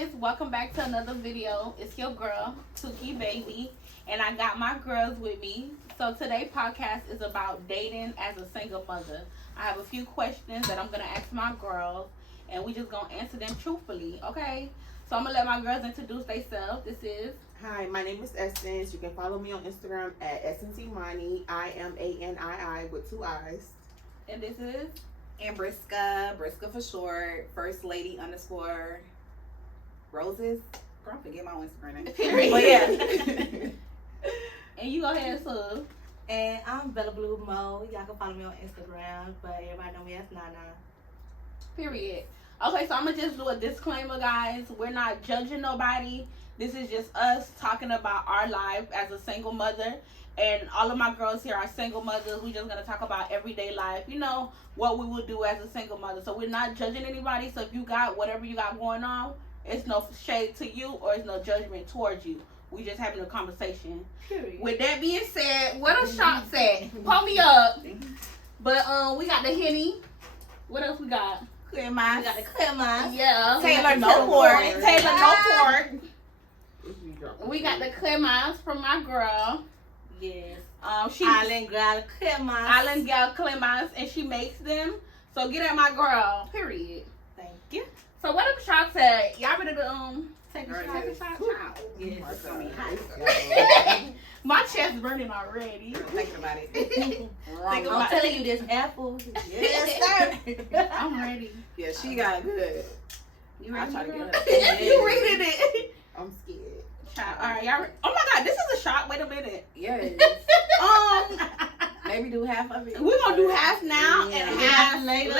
guys, welcome back to another video. It's your girl, TOOKIE baby, and I got my girls with me. So today's podcast is about dating as a single mother. I have a few questions that I'm going to ask my girls, and we just going to answer them truthfully, okay? So I'm going to let my girls introduce themselves. This is... Hi, my name is Essence. You can follow me on Instagram at EssenceMani. I am ANII with 2 I's. And this is... And Briska for short, First Lady _ Roses. Girl, I forget my Instagram name. Period. But yeah. And you go ahead, Sue. And I'm Bella Blue Mo. Y'all can follow me on Instagram, but everybody know me as Nana. Period. Okay, so I'm going to just do a disclaimer, guys. We're not judging nobody. This is just us talking about our life as a single mother. And all of my girls here are single mothers. We're just going to talk about everyday life. You know, what we would do as a single mother. So we're not judging anybody. So if you got whatever you got going on, it's no shade to you or it's no judgment towards you. We just having a conversation. Period. With that being said, what a shots at? Pull me up. But we got the Henny. What else we got? Clear minds. We got the clear minds. Yeah. Taylor no pork. Taylor no pork. We got the the clear minds from my girl. Yes. She Island Girl clear minds. Island Gal clear minds, and she makes them. So get at my girl. Period. Thank you. So what them shots at? Y'all ready to take a Right, shot? yes. Yes. It's gonna be hot. My chest burning already. Thinking about it. Think I'm about telling you, this apple. Yes, sir. I'm ready. Yeah, she got good. You I ready? try to girl? get her. You reading it? I'm scared. Shot. All right, y'all. Oh my God, this is a shot. Wait a minute. Yes. Maybe do half of it. We're gonna do half now Yeah. and half later.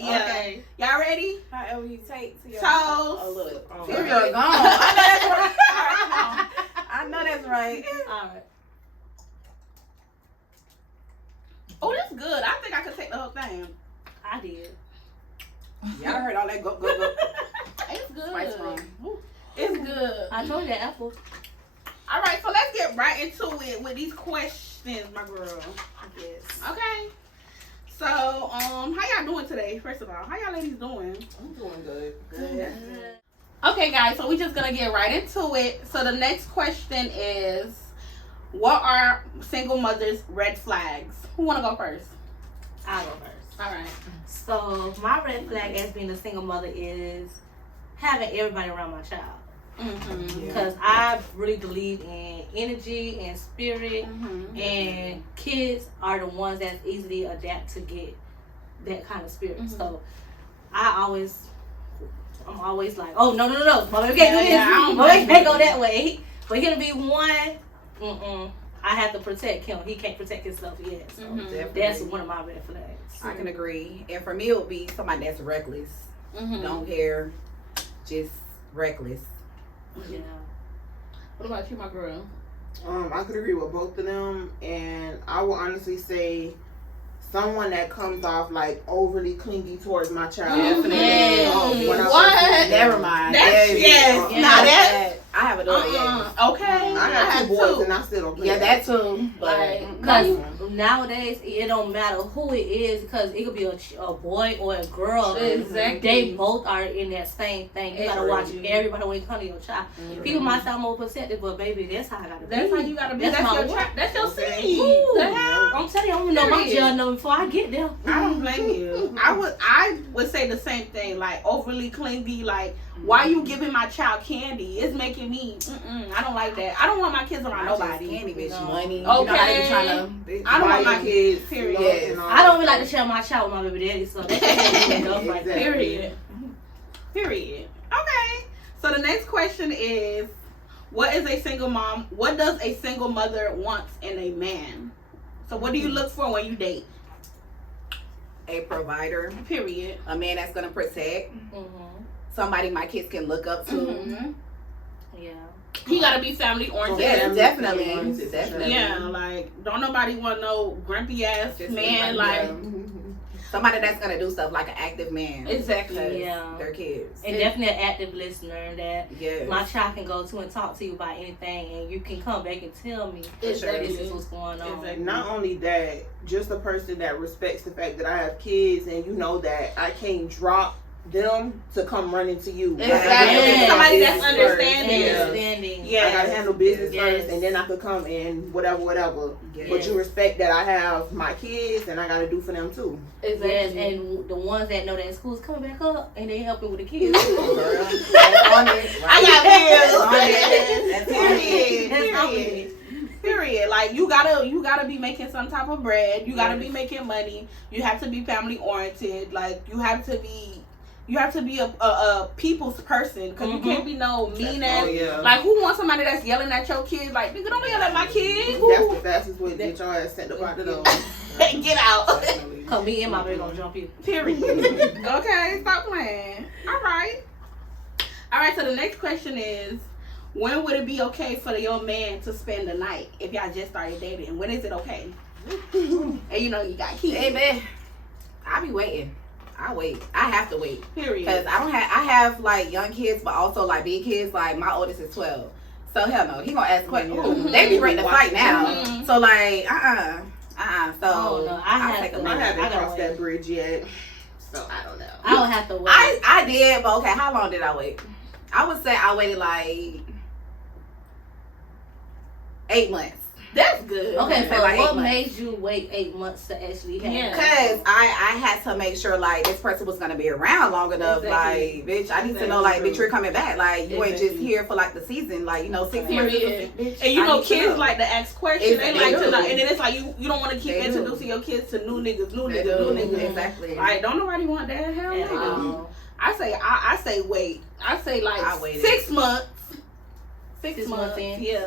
Yeah. Okay. Y'all ready? However you take to your Toast. look. Oh, You're Period. gone. I know that's right. All right. Oh, that's good. I think I could take the whole thing. I did. Y'all heard all that go. It's good. Spice rum. It's good. I told you that apple. All right, so let's get right into it with these questions, my girl. Yes. Okay. So, how y'all doing today? First of all, how y'all ladies doing? I'm doing good. Good. Okay, guys, so we're just gonna get right into it. So the next question is, what are single mothers' red flags? Who wanna go first? I'll go first. All right. So my red flag as being a single mother is having everybody around my child. Mm-hmm. Because I really believe in energy and spirit, Mm-hmm. and kids are the ones that easily adapt to get that kind of spirit. Mhm. So I'm always like, oh no, mama, we can't do this. Yeah, I don't Mama, we blame can't you. go that way. For him to be one, I have to protect him. He can't protect himself yet. So Mhm. that's one of my red flags. I can agree. And for me, it would be somebody that's reckless. Mm-hmm. Don't care. Just reckless. Yeah. What about you, my girl? I could agree with both of them, and I will honestly say someone that comes off like overly clingy towards my child. Definitely. Yeah. When I What? first meet them. Never mind. That's yes. Yeah. Now that. I have a daughter. Yeah. Okay. I got 2 boys, and I still don't play. Yeah, that too. But Like, Because nowadays it don't matter who it is, because it could be a boy or a girl. Exactly. They both are in that same thing. You gotta watch Agree. everybody when it comes to your child. People might sound more protective, but baby, that's how I gotta be. That's how you gotta be. That's my your work. that's your Okay. seed. Ooh, The hell? I'm telling you, I'm gonna know my Period. jail number before I get there. I don't blame you. I would say the same thing. Like overly clingy. Like, why you giving my child candy? It's making me. I don't like that. I don't want my kids around nobody. Candy bitch No. money. Okay. You know how they be trying to. I don't want Buy my kids period. love and all I don't really that like to share my child with my baby daddy, so that's just enough right there. Period. Period. Okay. So the next question is, what is a single mom? What does a single mother want in a man? So what do you look for when you date? A provider, Period. a man that's gonna protect, Mhm. somebody my kids can look up to. Mhm. Yeah. He gotta be family oriented. Yes, Family definitely, oriented, definitely. Yeah, like don't nobody want no grumpy ass Just man. anybody, Like Somebody that's gonna do stuff like an active man. exactly. 'Cause Yeah. They're kids. And definitely an active listener that Yes. my child can go to and talk to you about anything, and you can come back and tell me Exactly. this is what's going on. Exactly. Not only that, just a person that respects the fact that I have kids, and you know that I can't drop them to come running to you. Exactly. Yes. Somebody that's Business understanding. first. Understanding. Yeah. I gotta handle business Yes. first, and then I could come in whatever. Yes. But you respect that I have my kids, and I gotta do for them too. Yes, and the ones that know that school's coming back up and they helping with the kids. Girl, that's on it. I got That's bills. on it. Period. That's on Period. Period. Like you gotta be making some type of bread. You gotta be making money. You have to be family oriented. Like you have to be a people's person, because you can't be no mean ass. Oh, yeah. Like who wants somebody that's yelling at your kids? Like nigga, don't yell at my kids. That's the fastest way to get your ass sent up out the door. Get out. Cause me and my baby gonna jump you. Period. Okay, stop playing. All right. So the next question is, when would it be okay for your man to spend the night if y'all just started dating? When is it okay? And you know you got kids. Hey man, I be waiting. I wait. I have to wait. Period. Because I have like young kids, but also like big kids. Like my oldest is 12. So hell no, he gonna ask questions. Mhm. They be ready to fight now. Mhm. So like So Oh, no, I I'll have take a to I minute. haven't gotta crossed wait. that bridge yet, so I don't know. I don't have to wait. I did, but okay. How long did I wait? I would say I waited like 8 months. That's good. Okay, so Like 8 what months. made you wait 8 months to actually have? Yeah. Cause I had to make sure like this person was gonna be around long enough. Exactly. Like, bitch, I need to know like, bitch, you're coming back. Like, you ain't just Exactly. here for like the season. Like, 6 months. Period. Bitch, And you I know, need to kids know. like to ask questions. They They like to do. know, and then it's like you don't want to keep They do. introducing your kids to new niggas, new They niggas, new do. niggas. Exactly. Like, don't nobody want that. Hell At no. all. I say wait. I say like I waited. 6 months. 6 6 months. months in? Yeah.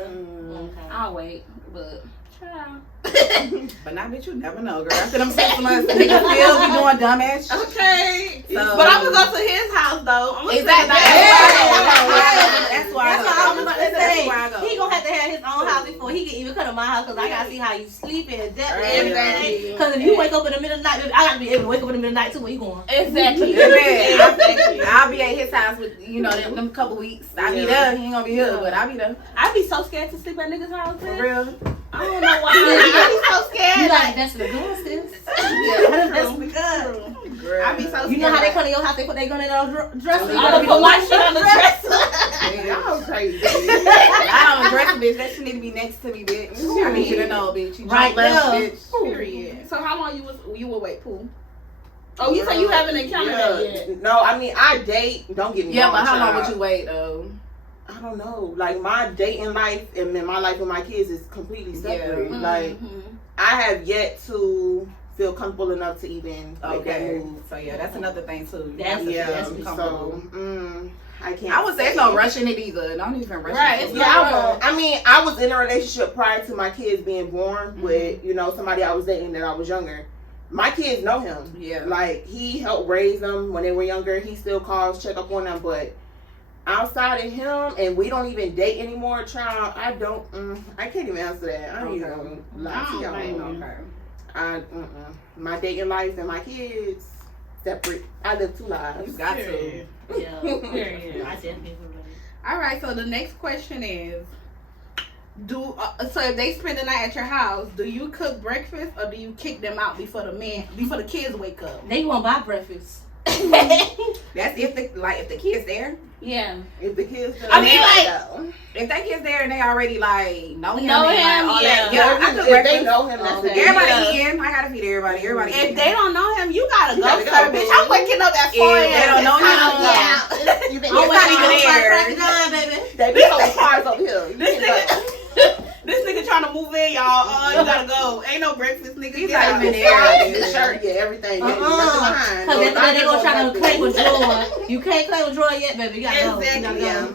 Okay. I'll wait, but child. But now, bitch, you never know, girl. After them 6 months, the nigga still be doing dumbass shit. Okay. So- But I'm gonna go to his house though. I'm gonna Exactly. That's where I That's go. what I was about to That's say. where I go. He gonna have to have his own house before he can even come to my house, because I gotta see how you sleeping, Exactly. everything. Because if you wake up in the middle of the night, baby, I gotta be able to wake up in the middle of the night too. Where you going? Exactly. Exactly. I'll be at his house with them couple weeks. I'll be there. He ain't gonna be here, but I'll be there. I be so scared to sleep at niggas' house. For Man. real. I don't know why. I be so scared. You gotta invest in the gun, sis. Yeah, That's true. because Girl. I be so scared. you know how they come to your house, they put their gun in those dresses. I'm gonna put my shit on the dresser. Y'all crazy. I don't dress, bitch. That shit need to be next to me, bitch. I need you to know, bitch. You Right right left, there. bitch. Period. So how long you will wait, Pooh? Oh, you say you haven't encountered that yet? No, I mean I date. Don't get me Yeah, wrong. but how long child. would you wait though? I don't know. Like my dating life and then my life with my kids is completely separate. Like Mhm. I have yet to feel comfortable enough to even make that Okay. move. So yeah, that's another thing too. That's You Yeah, have that's to be so comfortable. I can't. I would say it's no rushing it either. Don't even rush Right, it. it's Yeah, I won't. I mean, I was in a relationship prior to my kids being born with, somebody I was dating that I was younger. My kids know him. Yeah. Like, he helped raise them when they were younger. He still calls, check up on them. But outside of him, and we don't even date anymore, child, I can't even answer that. I don't even know. Lie to y'all. Okay. My dating life and my kids, separate. I live 2 lives. You got to. Period. Yeah, period. I definitely relate. All right. So the next question is, so if they spend the night at your house, do you cook breakfast or do you kick them out before the kids wake up? They won't buy breakfast. That's if the kids there. Yeah. If the kids, I mean, like, If that kid's there and they already like know him, Know and, like, him, all yeah. that, yeah, I cook if they breakfast. know him, that's Okay. the Everybody Yeah. eating. I gotta feed everybody. Everybody. If eating. they don't know him, you gotta You go. gotta Sir, go, bitch, boo. I'm waking up at 4 If a.m. they don't know It's time him, to go. Yeah. You've been I'm it's waiting not on even the there. first done, baby. They be holding cars over here. You This can't go. This nigga trying to move in, y'all. You gotta go. Ain't no breakfast, nigga. He's Get not out. even there. The shirt, yeah, everything. Yeah, Uh-uh. nothing behind. Because So if I they just gonna try go to back claim a there. drawer, you can't claim a drawer yet, baby. You gotta go. You Exactly, gotta Yeah. go.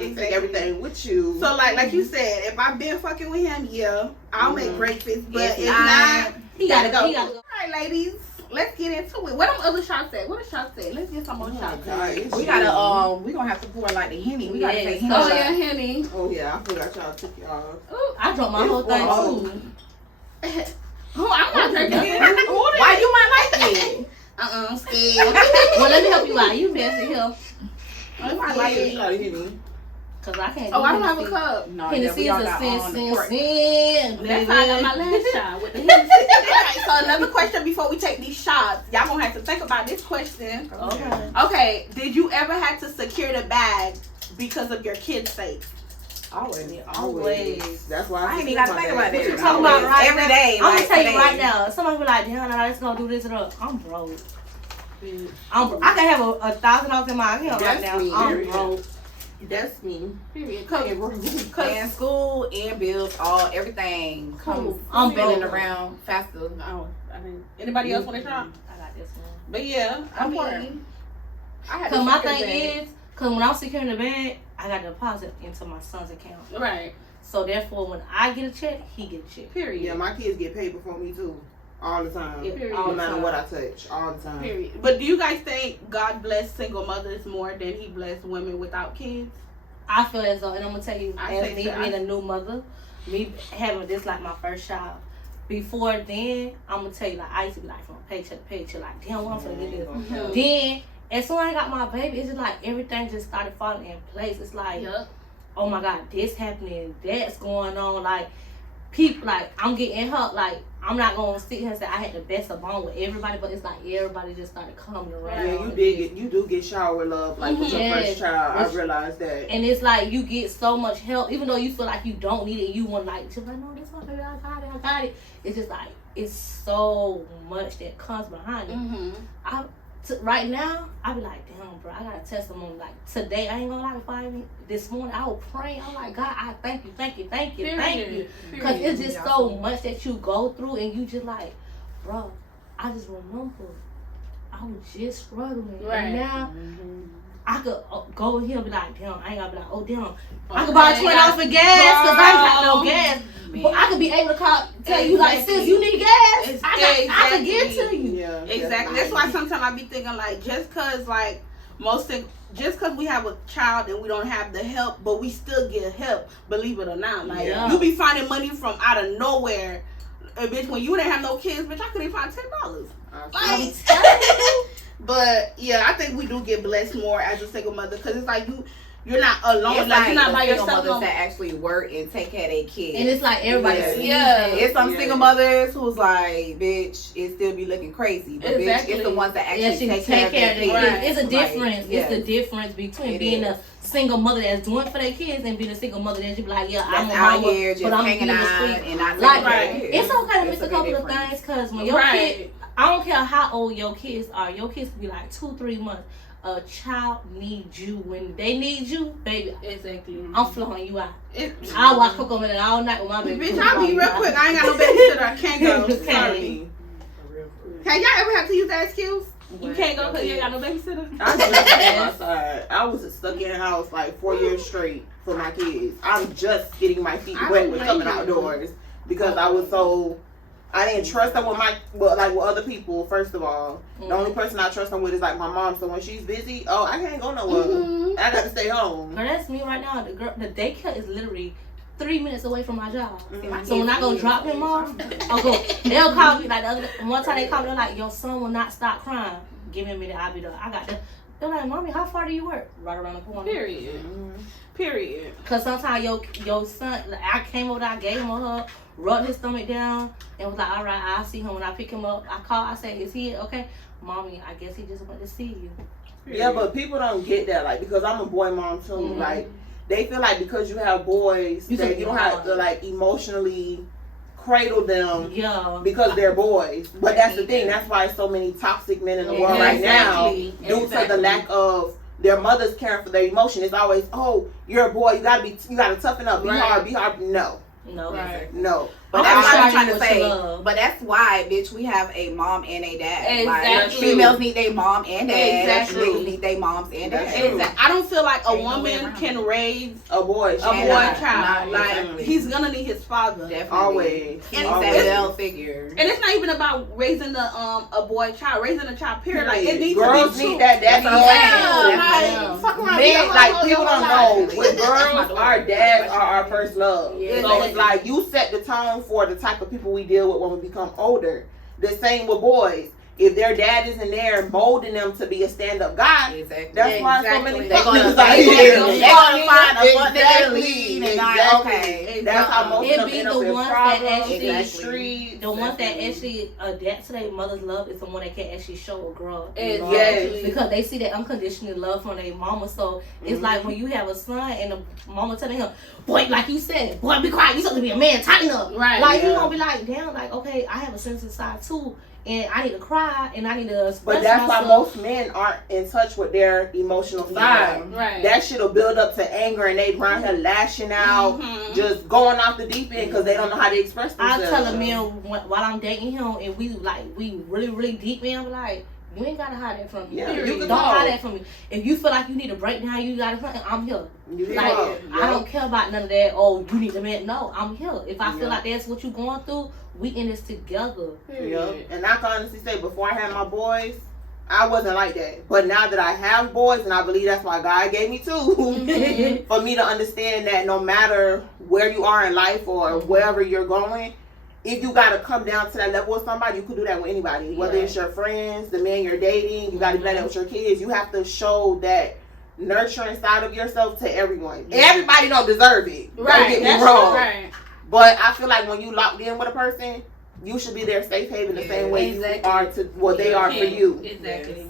Exactly. Take everything with you. So like you said, if I've been fucking with him, yeah, I'll make breakfast. But if not, not, He gotta go. All right, ladies, let's get into it. What them other shots at? What the shots at? Let's get some more shots. God, We gotta we gonna have to pour like the Henny. We gotta Yes. take Henny. Oh shots. yeah, Henny. Oh yeah, I forgot y'all took y'all. Ooh, I drunk my whole thing too. oh, I'm not drinking Henny. Why you might like it? I'm scared. Well, let me help you out. You messy here. I might like You it. gotta hit me. Cause I can't. Oh, I don't have a cup. No, Hennessy is a sin. That's how I got my last shot with the Hennessy. Alright, so another question before we take these shots. Y'all gonna have to think about this question. Okay. Okay, did you ever have to secure the bag because of your kid's sake? Always. That's why I ain't even gotta think about What that. you talking about right Every now? day. I'm gonna like, tell you today. right now. Somebody be like, damn, let's go do this and that. I'm broke. I can have $1,000 in my account right That's now. me. I'm broke. That's me. Period. And school and bills, everything comes I'm spinning broke. around faster. Oh, I mean, anybody else want to try? I got this one. But yeah, I I'm mean, I had Cause to my secure the thing bag. is, cause when I'm securing the bag, I got to deposit into my son's account. Right. So therefore, when I get a check, he get a check. Period. Yeah, my kids get paid before me too. All the time. Yeah, Period. No all matter the what time. I touch. All the time. Period. But do you guys think God bless single mothers more than He bless women without kids? I feel as though, and I'm gonna tell you, I as think me so. being a new mother, me having this like my first child. Before then, I'm gonna tell you, like I used to be like from paycheck to paycheck, like damn, what I'm gonna get this. Mhm. Then, as soon as I got my baby, it's just like everything just started falling in place. It's like, Yep. oh my God, this happening, that's going on. Like people, like I'm getting help. Like I'm not gonna sit here and say I had the best of bond with everybody, but it's like everybody just started coming around. Yeah, you do get shower love like with your Yes. first child. Which- I realized that. And it's like you get so much help, even though you feel like you don't need it. You want like, just like, no, this one, baby, I got it. It's just like it's so much that comes behind it. Mm-hmm. Right now, I be like, damn, bro, I got a testimony. Like today, I ain't gonna lie, before this morning, I was praying. I'm like, God, I thank you. Because it's just so much that you go through, and you just like, bro, I just remember I was just struggling. Right. And now I could go here and be like, damn, I ain't gotta be like, oh, damn. I Okay, could buy $20 for gas because I ain't got no Bro. gas. Man. But I could be able to tell you, like, sis, you need gas. It's- I could give to you. Yeah. Exactly. That's why sometimes I be thinking like just cause like just cause we have a child and we don't have the help, but we still get help, believe it or not. Like Yeah. you be finding money from out of nowhere. Bitch, when you didn't have no kids, bitch, I couldn't find $10. Like, but yeah, I think we do get blessed more as a single mother because it's like you're not alone. It's Like you're not by single yourself. mothers that actually work and take care of their kids. And it's like everybody Yeah. sees Yeah. it. It's some Yeah. single mothers who's like, bitch, it still be looking crazy. But Exactly. bitch, it's the ones that Yeah, actually she take care of their the kids. Right. It's a Like, difference. yes. It's the difference between It being is. a single mother that's doing for their kids and being a single mother that you be like, yeah, I'm That's a out mama, here just but I'm hanging being out a and not Like, taking care of their kids. It's okay to miss It's a big couple of difference. things because when your kid, I don't care how old your kids are, your kids can be like 2-3 months. A child needs you. When they need you, baby, Exactly. I'm flowing you out. It, I watch Coco Minute all night with my baby. bitch, I'll be real quick. I ain't got no babysitter. I can't go. You can't. Sorry. Have y'all ever had to use that excuse? You can't go because you ain't got no babysitter? I just came outside. I was stuck in the house like 4 years straight for my kids. I'm just getting my feet I wet don't with blame coming you. outdoors because I was so. I didn't trust them with with other people. First of all, the only person I trust them with is like my mom. So when she's busy, I can't go nowhere. Mhm. I got to stay home. Girl, that's me right now. The daycare is literally 3 minutes away from my job. Mhm. So when I go drop him off, they'll call me like one time they called me, they're like, your son will not stop crying. Give him a minute, I'll be there. I got them. They're like, mommy, how far do you work? Right around the corner. Period. Mhm. Period. Cause sometimes your son, like, I came over there, I gave him a hug, rubbed his stomach down, and was like, all right, I'll see him when I pick him up. I call, I say, is he okay? Mommy, I guess he just went to see you. Yeah, but people don't get that. Like because I'm a boy mom too. Mhm. Like they feel like because you have boys, You that can you don't be have hard. to like emotionally cradle them. Yeah. Because they're boys. But that's the thing. That's why so many toxic men in the world right now, Exactly. due to the lack of their mothers caring for their emotion. It's always, oh, you're a boy. You gotta toughen up. Be Right. hard. Be hard. No, No. Right. no. But I'm that's what I'm sorry trying to what you say. love. But that's why, bitch, we have a mom and a dad. Like, Exactly. females need their mom and dad. Exactly. Niggas need their moms and That's dads. true. Exactly. I don't feel like a Ain't no way woman around can it. raise A boy. a she boy cannot. child. Not Like exactly. he's gonna need his father. Definitely. Always. He's And that it's- male figure. And it's not even about raising a boy child, raising a child. Period. Like it needs Girls to be need two. that daddy. That's what I'm Yeah, saying. like Yeah. fuck around. Men, your like whole- people your don't whole know. life. With girls, our dads are our first love. Yeah. So it's like you set the tone for the type of people we deal with when we become older. The same with boys. if their dad isn't there molding them to be a stand-up guy, Exactly. that's why so many They're fuck gonna niggas out here. find a fuck nigga to Exactly. lead and like, Exactly. okay. That's how most It of them be end the up in ones that problems, actually- in the streets. The ones that actually adapt to their mother's love is the one that can actually show a girl. love. Yes. Because they see that unconditional love from their mama. So it's like when you have a son and the mama telling him, boy, like you said, boy, be quiet. You supposed to be a man. Tighten up. Right. Like, Yeah. you gonna be like, damn, like, okay, I have a sensitive side too. And I need to cry and I need to express But that's myself. why most men aren't in touch with their emotional side. Right. That shit'll build up to anger and they around here lashing out, just going off the deep end because they don't know how to express I themselves. tell a man while I'm dating him and we really, really deep in, I'm like, you ain't gotta hide that from me. Yeah, Period. you can Don't talk. hide that from me. If you feel like you need a breakdown, you got something, I'm here. You can Like, talk. I don't care about none of that. Oh, you need a man. No, I'm here. If I feel Yeah. like that's what you're going through, we in this together. Yep. And I can honestly say, before I had my boys, I wasn't like that. But now that I have boys, and I believe that's why God gave me two, for me to understand that no matter where you are in life or wherever you're going, if you gotta come down to that level with somebody, you could do that with anybody. Whether it's your friends, the man you're dating, you gotta do that with your kids. You have to show that nurturing side of yourself to everyone. Everybody don't deserve it. Right. Don't get me That's wrong. right. But I feel like when you locked in with a person, you should be their safe haven the same way you are to what they are for you. Exactly.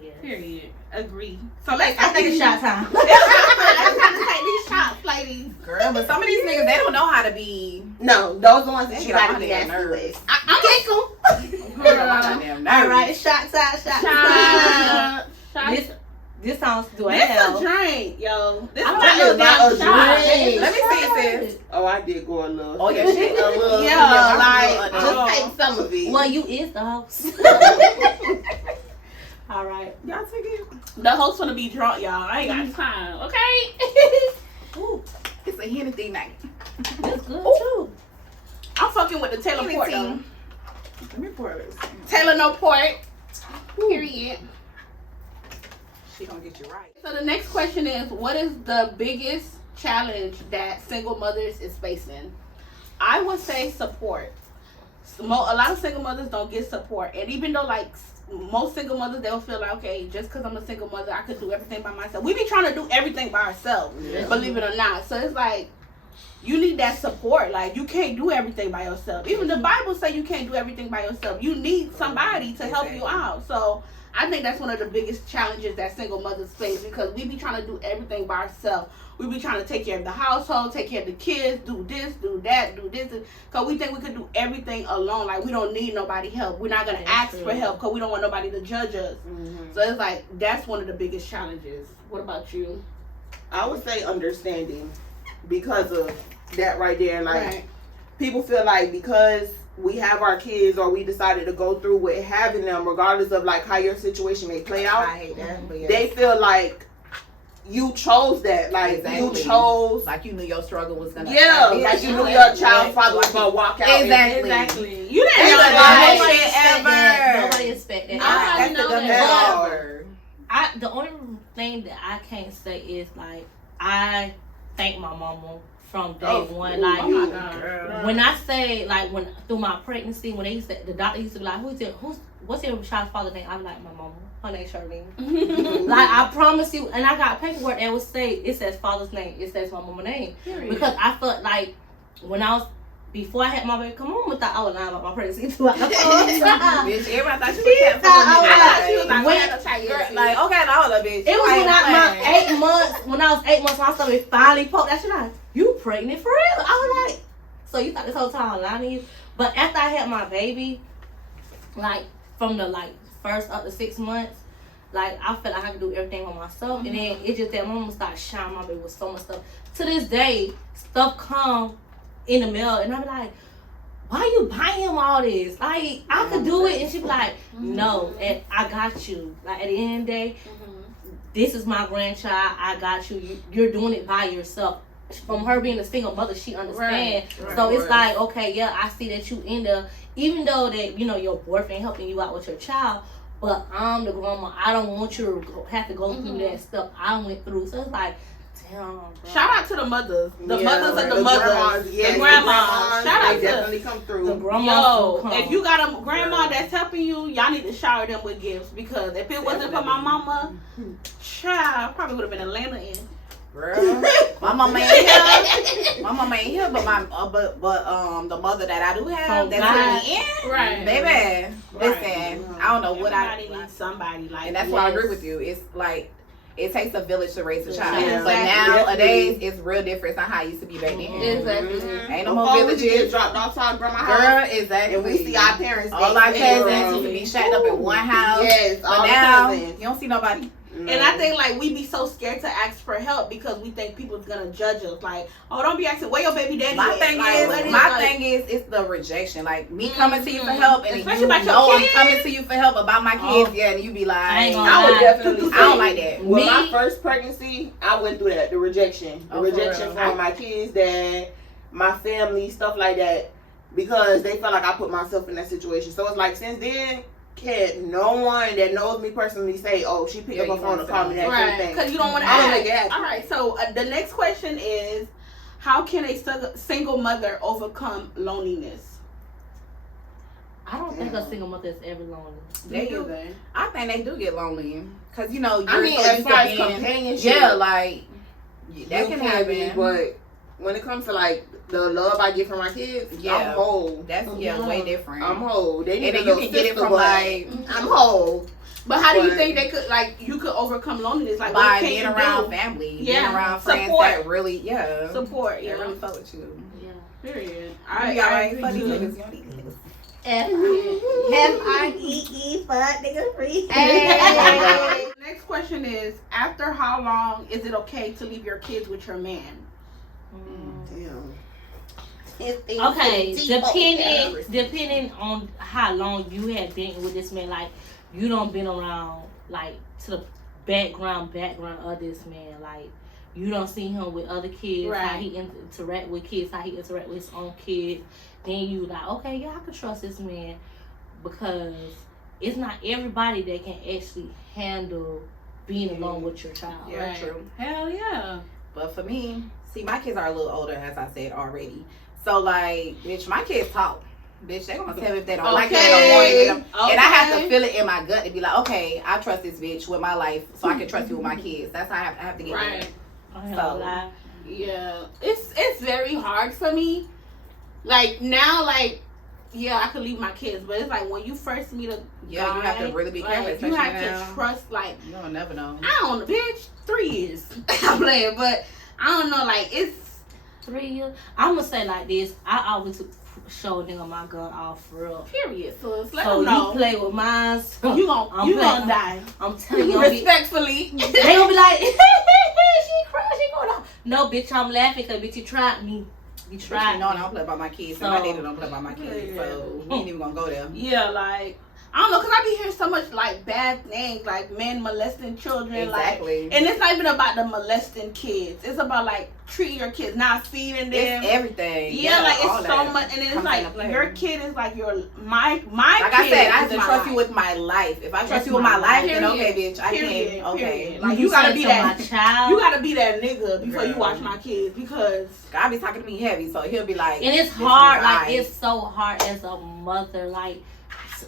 Yeah. Period. Agree. So let's I think it's shot time. Let's try to take these shots, ladies. Girl, but some of these niggas, they don't know how to be. No, those are the ones that They you get on gotta my be damn nasty nerves. with. Kick 'em. They get on my damn nerves. All right, shot time. Shot. This sounds do I This have? a drink, yo. This is I'm not not no a damn shot. drink. Let me see it, sis. Oh, I did go a little. Oh, yeah, shit. A little. Yeah, like, like, just take some of it. Well, you is the host. All right. Y'all take it. The host gonna be drunk, y'all. I ain't got time, okay? Ooh, It's a Hennessy night. that's good too. I'm fucking with the Taylor Port, though. Hennessy. Let me pour this. Taylor no port. Period. She gonna get you right. So the next question is, what is the biggest challenge that single mothers is facing? I would say support. A lot of single mothers don't get support, and even though like most single mothers, they'll feel like, okay, just because I'm a single mother, I could do everything by myself. We be trying to do everything by ourselves, believe it or not. So it's like, you need that support. Like, you can't do everything by yourself. Even the Bible say you can't do everything by yourself. You need somebody to help you out. So I think that's one of the biggest challenges that single mothers face, because we be trying to do everything by ourselves. We be trying to take care of the household, take care of the kids, do this, do that, do this. Because we think we could do everything alone. Like, we don't need nobody help. We're not going to ask for help because we don't want nobody to judge us. So it's like, that's one of the biggest challenges. What about you? I would say understanding, because of that right there. Like, Right. people feel like because we have our kids or we decided to go through with having them, regardless of like how your situation may play out, I hate that. But yes. they feel like you chose that. Like, Exactly. you chose. Like you knew your struggle was gonna. Yeah, Like, like you knew bitch, your what? child's father was gonna walk out. Exactly. You didn't It's know the that. dumbest Nobody shit expect that. ever. Nobody expect that. Nobody That's the know dumbest that. shit ever. The only thing that I can't say is like, I thank my mama from day one. Like, Oh my God. Girl. when I say, like, when through my pregnancy, when they used to, the doctor used to be like, what's your child's father's name? I'm like, my mama. Her name's Charlene. Like, I promise you, and I got paperwork that would say, it says father's name, it says my mama's name. Because I felt like, when I was, before I had my baby, come on, with that, I was lying about my pregnancy too. Bitch, everybody thought you was She catfilling thought me. I Like, girl, like, okay, now hold up, bitch. It was I when ain't I playing. 8 months, when I was 8 months, my stomach finally poked. That shit like, you pregnant for real? I was like, so you thought this whole time I was lying to you? But after I had my baby, like, from the, like, first up to 6 months, like, I felt like I could do everything by myself. And then it just, that mama started shining my baby with so much stuff. To this day, stuff come in the mail, and I be like, why you buying him all this? Like, I could do it. And she be like, no, and I got you. Like, at the end of the day, this is my grandchild. I got you. You're doing it by yourself. From her being a single mother, she understands. Right. So it's Right. like, okay, yeah, I see that you in the, even though that, you know, your boyfriend helping you out with your child, but I'm the grandma. I don't want you to have to go through that stuff I went through. So it's like, damn, bro. Shout out to the mothers. The Yeah, mothers and the the mothers. grandmas, yes, the grandmas. Shout out they to definitely come through. The grandmas Yo, do come. if you got a grandma that's helping you, y'all need to shower them with gifts, because if it wasn't for my mama, child, I probably would have been Atlanta in. Girl, my mama ain't here. My mama ain't here, but the mother that I do have, that's God. me in. Right. Baby, listen, I don't know what Everybody needs somebody like. and that's why I agree with you. It's like it takes a village to raise a child, Yeah. but Exactly. nowadays it's real different. It's not how it used to be back then. Exactly. Ain't no more Before we get villages. dropped off to our grandma's house, Girl, exactly. and we see our parents. all our they- cousins who be shacked up in one house. Yes, But all now the you cousins. don't see nobody. And I think like we be so scared to ask for help because we think people's gonna judge us. Like, oh, don't be asking where your baby daddy My at? thing Like, is, what my thing is, it's the rejection. Like me coming to you for help, and Especially you about your know I'm kids. coming to you for help about my kids. Oh. Yeah, and you be like, I ain't gonna I would lie. definitely I don't like that. With my Me- first pregnancy, I went through that. The rejection. The Oh, for rejection real? from my kids, dad, my family, stuff like that. Because they felt like I put myself in that situation. So it's like, since then, can't no one that knows me personally say, oh, she picked Yeah, up her you phone want to call me that right? sort of thing. Because you don't want to I don't ask. make it happen. All right. So the next question is, how can a single mother overcome loneliness? I don't think a single mother is ever lonely. They do. I think they do get lonely because you know you're I mean, so as used far to as being, companionship, yeah, like that you can happen. be, but when it comes to like the love I get from my kids, Yeah. I'm whole. That's way different. I'm whole. They need and a then you little can get it sister, from but like I'm whole. But how do you But- think they could, like, you could overcome loneliness? Like, by what can being you around do? family, Yeah. being around friends Support. that really, Support, that yeah. really fuck with you. Yeah. Period. I got right. Fuck these too. niggas. You don't need these niggas. F-I-E-E, fuck nigga free. Hey. Next question is, after how long is it okay to leave your kids with your man? Damn. Okay, depending on how long you have been with this man, like you don't been around like to the background of this man, like you don't see him with other kids, Right. how he interact with kids, how he interact with his own kids. Then you like, okay, yeah, I can trust this man, because it's not everybody that can actually handle being alone with your child. Yeah, Right. true. Hell yeah. But for me, see, my kids are a little older, as I said already. So like, bitch, my kids talk. Bitch, they gonna tell me if they don't like it, they don't want it. They don't- And I have to feel it in my gut to be like, okay, I trust this bitch with my life, so I can trust you with my kids. That's how I have to get Right. it. I ain't So- gonna lie. Yeah. It's very hard for me. Like, now, like, yeah, I could leave my kids, but it's like when you first meet a Yeah, guy, you have to really be careful, like, you especially have now. to trust, like, You don't never know. I don't know, bitch, 3 years. I'm playing, but I don't know, like, it's 3 years. I'm gonna say like this. I always show a nigga my gun off for real. period. So it's let So them know. you play with mine. You gon' I'm you playing. gonna die. I'm telling you, they Respectfully. gonna be like, she crying, she going off. No, bitch, I'm laughing because bitch, you tried me. You tried. No, I don't play by my kids. So- and my daddy don't play by my kids. Yeah. So we ain't even gonna go there. Yeah, like, I don't know, because I be hearing so much, like, bad things, like men molesting children, Exactly. like, and it's not even about the molesting kids. It's about, like, treating your kids, not feeding them. It's everything. Yeah, like, all it's so that much, and then it's comes like, into play. your kid is like my Like kid I said, I have is to my trust you life. with my life. If I trust That's you with my my life, life. then okay, bitch, I Period, can. Okay. period. Like, you You gotta said be to that. my child. You gotta be that nigga before you Girl. watch my kids, because God be talking to me heavy, so he'll be like, And it's this hard, is like I. it's so hard as a mother, like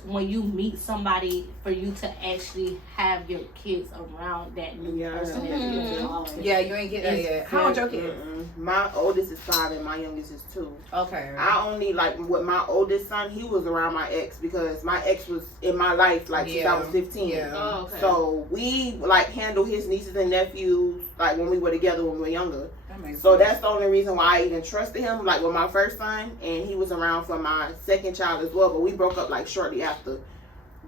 when you meet somebody, for you to actually have your kids around that new Yeah. person. That Mhm. you love. Yeah, you ain't get that It's yet. How old your kid? My oldest is 5 and my youngest is 2. Okay. I only like with my oldest son. He was around my ex because my ex was in my life like since I was 15. Yeah. oh, okay. So we like handle his nieces and nephews like when we were together when we were younger. That makes So sense. that's the only reason why I even trusted him. Like with my first son, and he was around for my second child as well. But we broke up like shortly after.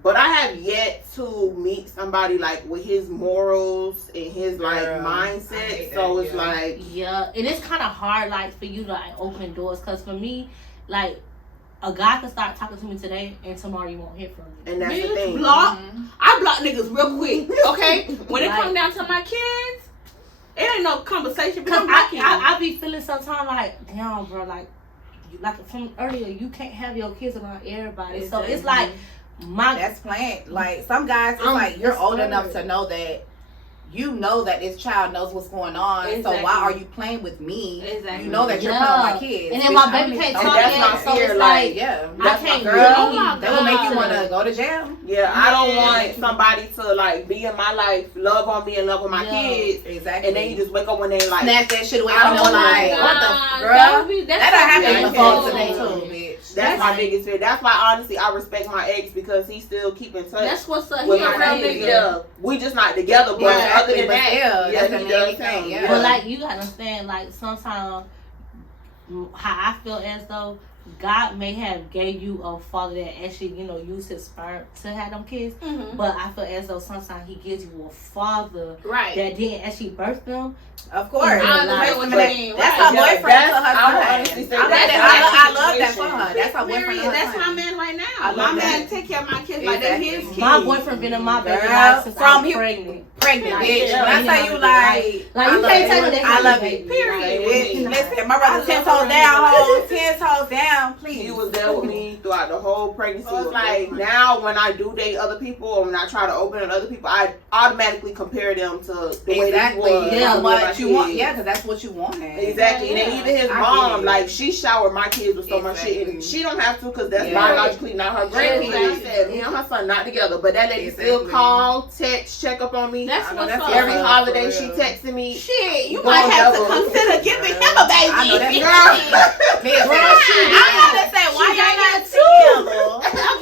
But I have yet to meet somebody like with his morals and his like Girl, I hate mindset. that, So it's yeah. like Yeah, and it's kind of hard, like for you to like open doors, cause for me, like a guy can start talking to me today, and tomorrow you won't hear from me. and that's the Bitch, thing. block. Mhm. I block niggas real quick, okay? When it Right. come down to my kids, it ain't no conversation. Cause I'm blocking you. I be feeling sometimes like, damn, bro, like from earlier, you can't have your kids around everybody. So it's like my That's planned. Like some guys, it's I'm like you're old scared. enough to know that you know that this child knows what's going on. Exactly. So why are you playing with me? Exactly. You know that you're playing with my kids. And then my baby can't talk yet, so it's like, yeah, I can't girl. really. That will make you want to go to jail. Yeah, I don't want somebody to like be in my life, love on me and love on my kids, exactly. and then you just wake up one day like snatch that shit away I from don't your wanna- life. What the girl? That happened before today too, bitch. That's my biggest fear. That's why honestly I respect my ex because he still keep in touch. That's what's up. with He a my real kids. nigga. Yeah, we just not together. But other than that, that's he the does main thing. Yeah. But like you gotta understand, like sometimes how I feel as though God may have gave you a father that actually, you know, used his sperm to have them kids. Mm-hmm. But I feel as though sometimes he gives you a father Right. that didn't actually birth them. Of course. I understand what you mean. That's Right. her boyfriend to her I would son. honestly say I love that for her. That's her boyfriend to Period. her That's son. my man right I now. love My man that. take care of my kids like they're his kids. My boyfriend been in my baby Girl, life since from I was he- pregnant. Pregnant, Like, bitch. yeah, When I he tell know you, that. Like you can't tell me that. I love baby. it. Period. Bitch, listen, my I brother love 10 toes her. down, hoes. 10 toes down, please. He was there with me throughout the whole pregnancy. So it's like now when I do date other people or when I try to open up other people, I automatically compare them to the way that he was. Yeah, with what my you want. kids. Yeah, because that's what you want. Exactly. And then even his I mom, get it. like she showered my kids with so much shit, Exactly. and she don't have to because that's Yeah. biologically not her grandkids. Exactly. She said me and her son not together, but that lady still Exactly. call, text, check up on me. That's I know what's that's up. Every For holiday real. she texting me. Shit, you Go might have to double. consider giving him a baby. I know that's Girl. I'm gonna say, why y'all not together?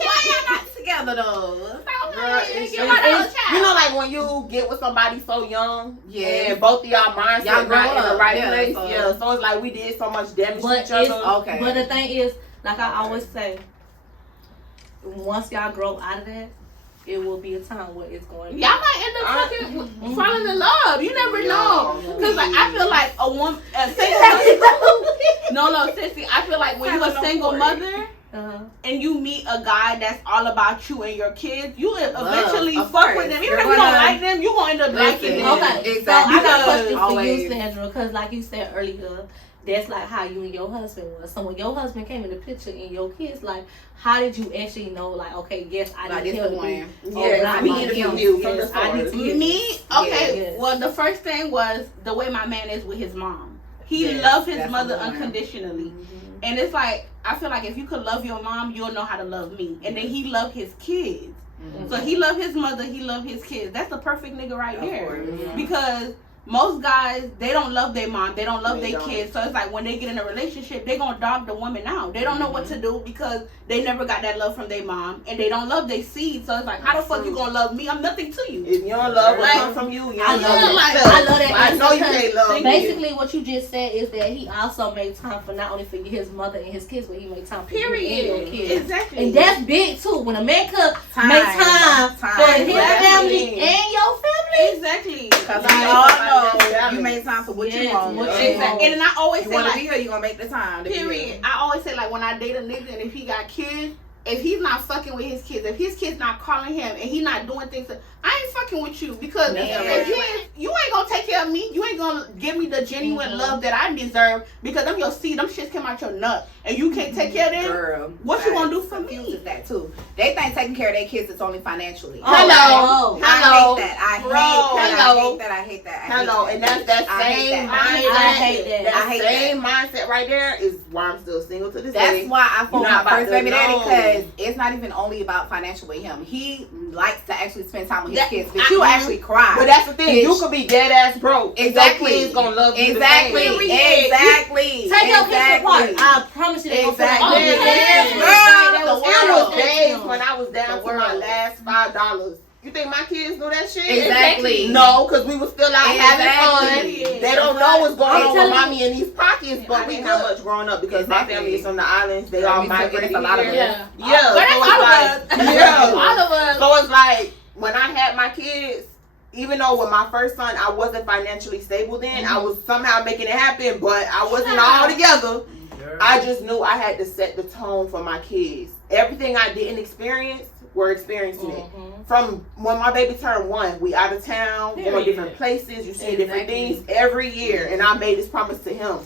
Why y'all not together though? Girl, it's Give my little just- child. you know, like when you get with somebody so young, Yeah. and both of y'all minds Y'all not grow in the up, right yeah, place. so- Yeah, so it's like we did so much damage to But each it's other. Okay. But the thing is, like I always say, once y'all grow out of that, it will be a time where it's going. Y'all might end up fucking falling in love. You never know. Cause like I feel like a woman, a single mother. No, sissy. I feel like when you're a single mother and you meet a guy that's all about you and your kids, you eventually of fuck course. with them. Even You're if you don't gonna- like them, you gonna end up liking them. Okay, Exactly. so I got a question for Always. you, Sandra, because like you said earlier, that's like how you and your husband was. So when your husband came in the picture and your kids, like, how did you actually know, like, okay, yes, I Like need this him the to be. one. Yeah, I we need need to him. view from Yes, the I need start. to hear Me? Okay. Yes. Well, the first thing was the way my man is with his mom. He Yes, loves his that's mother the one. unconditionally. And it's like, I feel like if you could love your mom, you'll know how to love me. And then he loved his kids. So he loved his mother, he loved his kids. That's the perfect nigga right there. Because most guys, they don't love their mom, they don't love They their don't. kids. So it's like when they get in a relationship, they gonna dog the woman out. They don't know what to do because they never got that love from their mom and they don't love their seed. So it's like, how the fuck you gonna love me? I'm nothing to you. If you don't love what Like, comes from you, you I don't love love it. yourself. I love that So I know you answer can't love me. Basically, what you just said is that he also made time for not only for his mother and his kids, but he made time for you and your Period. kids. Exactly. And that's big too. When a man could Time. make time for his Exactly. family and your family. Exactly. Because Like, we all somebody know that's you made time for what you Yes, want. what Yeah. you Exactly. And then I always You say want to like, be here, you going to make the time. To be period. here. I always say like when I date a nigga and if he got kids, if he's not fucking with his kids, if his kids not calling him and he not doing things, I ain't fucking with you because if you ain't gonna take care of me, you ain't gonna give me the genuine love that I deserve because them your seed, them shits come out your nut and you can't take care of them. Girl, What you gonna do for confused me? with that too. They think taking care of their kids is only financially. Hello. I hate that. I hate Bro, that. hello. I hate that. I hate that. I hate Hello, that. and that's that I hate same that. mindset. I hate that. That I hate same mindset right there is why I'm still single to this That's day. why I fought You're not my first about to baby daddy know. because it's not even only about financial with him. He likes to actually spend time with his That- kids. But you actually cry. But that's the thing, Bitch. you could be dead ass broke. Exactly. Your kids gonna love you Exactly. the same. Exactly. Take your kids apart. Exactly. I promise you they gonna feel like, Exactly. oh, Yes, yeah, girl, It the was world. days when I was down The to my world. last $5. You think my kids knew that shit? Exactly. No, because we was still out having Exactly. fun. They don't know what's going I'm on with telling mommy in these pockets, but I we didn't not know. much growing up because my Exactly. family is from the islands. They Yeah, all me too. migrated It's a lot of here. us. Yeah. Yeah, But that's so all it's of like, us. yeah. All of us. So it's like when I had my kids, even though with my first son I wasn't financially stable then, I was somehow making it happen, but I wasn't all together. I just knew I had to set the tone for my kids. Everything I didn't experience, we're experiencing it. From when my baby turned 1, we out of town, going Period. different places, you see different Exactly. things every year. And I made this promise to him.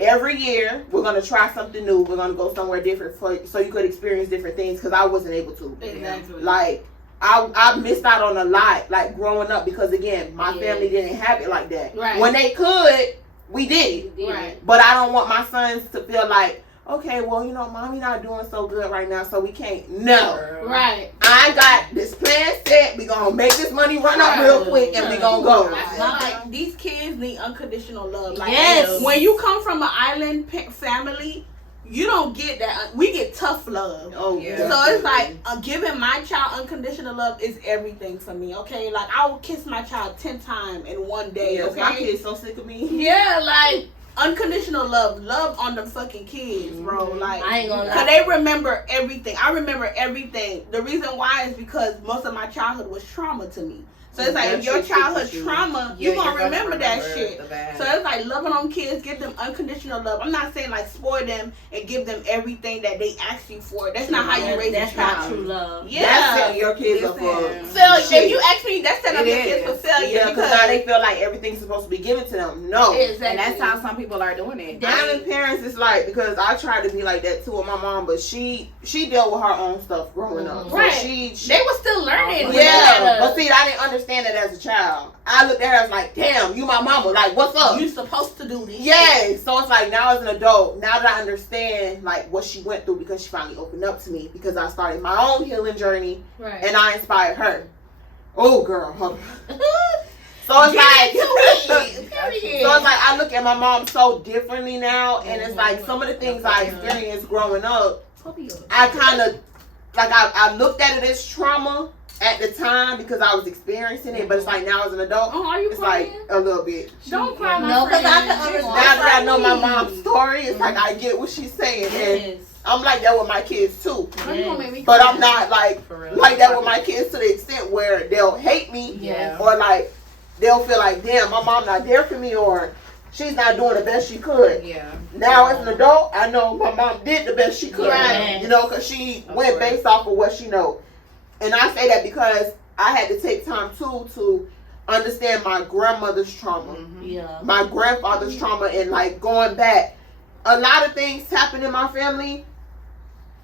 Every year, we're going to try something new. We're going to go somewhere different so you could experience different things because I wasn't able to. Exactly. Like, I missed out on a lot, like growing up, because again, my family didn't have it like that. Right. When they could, we did. Right. But I don't want my sons to feel like, okay, well, you know, mommy not doing so good right now, so we can't. No. Right. I got this plan set. We gonna make this money run up real quick, and we gonna go. I feel like these kids need unconditional love. Like, Yes. when you come from an island family, you don't get that. We get tough love. Oh, Yeah. So it's like giving my child unconditional love is everything for me. Okay, like I will kiss my child 10 times in one day. Yes, Okay, my kid's so sick of me. yeah, like unconditional love on them fucking kids, bro. Like, I ain't gonna lie. cause they remember everything. I remember everything. The reason why is because most of my childhood was trauma to me. So it's like, if your childhood trauma, you're gonna remember that shit. So it's like loving on kids, give them unconditional love. I'm not saying like spoil them and give them everything that they ask you for. That's not how you raise a That's not child. true love. Yeah. That's setting your kids up for Failure. shit. If you ask me, that's setting up your kids for failure. Yeah, because now they feel like everything's supposed to be given to them. No. Exactly. And that's how some people are doing it. Island parents is like, because I tried to be like that too with my mom, but she dealt with her own stuff growing up. So Right. she They were still learning. yeah, but see, I didn't understand it as a child. I looked at her as like, damn, you my mama. Like, what's up? You supposed to do this. Yeah. So it's like, now as an adult, now that I understand like what she went through, because she finally opened up to me, because I started my own healing journey, Right. and I inspired her. Oh, girl. Hold on. So it's like, so it's like I look at my mom so differently now, and it's like some of the things I experienced growing up, I kind of like I looked at it as trauma at the time because I was experiencing it, but it's like now as an adult, Oh, are you it's crying? like a little bit. Don't cry, my No, 'cause friend. I can understand. Now that I know my mom's story, it's like I get what she's saying, and Yes. I'm like that with my kids too. Why you gonna make me But cry? I'm not like Like that with my kids to the extent where they'll hate me, Yeah. or like they'll feel like, damn, my mom not there for me, or she's not doing the best she could. Yeah. Now as an adult, I know my mom did the best she could, Right. you know, because she Of went course. based off of what she know. And I say that because I had to take time too to understand my grandmother's trauma, Yeah. my grandfather's trauma, and like going back. A lot of things happened in my family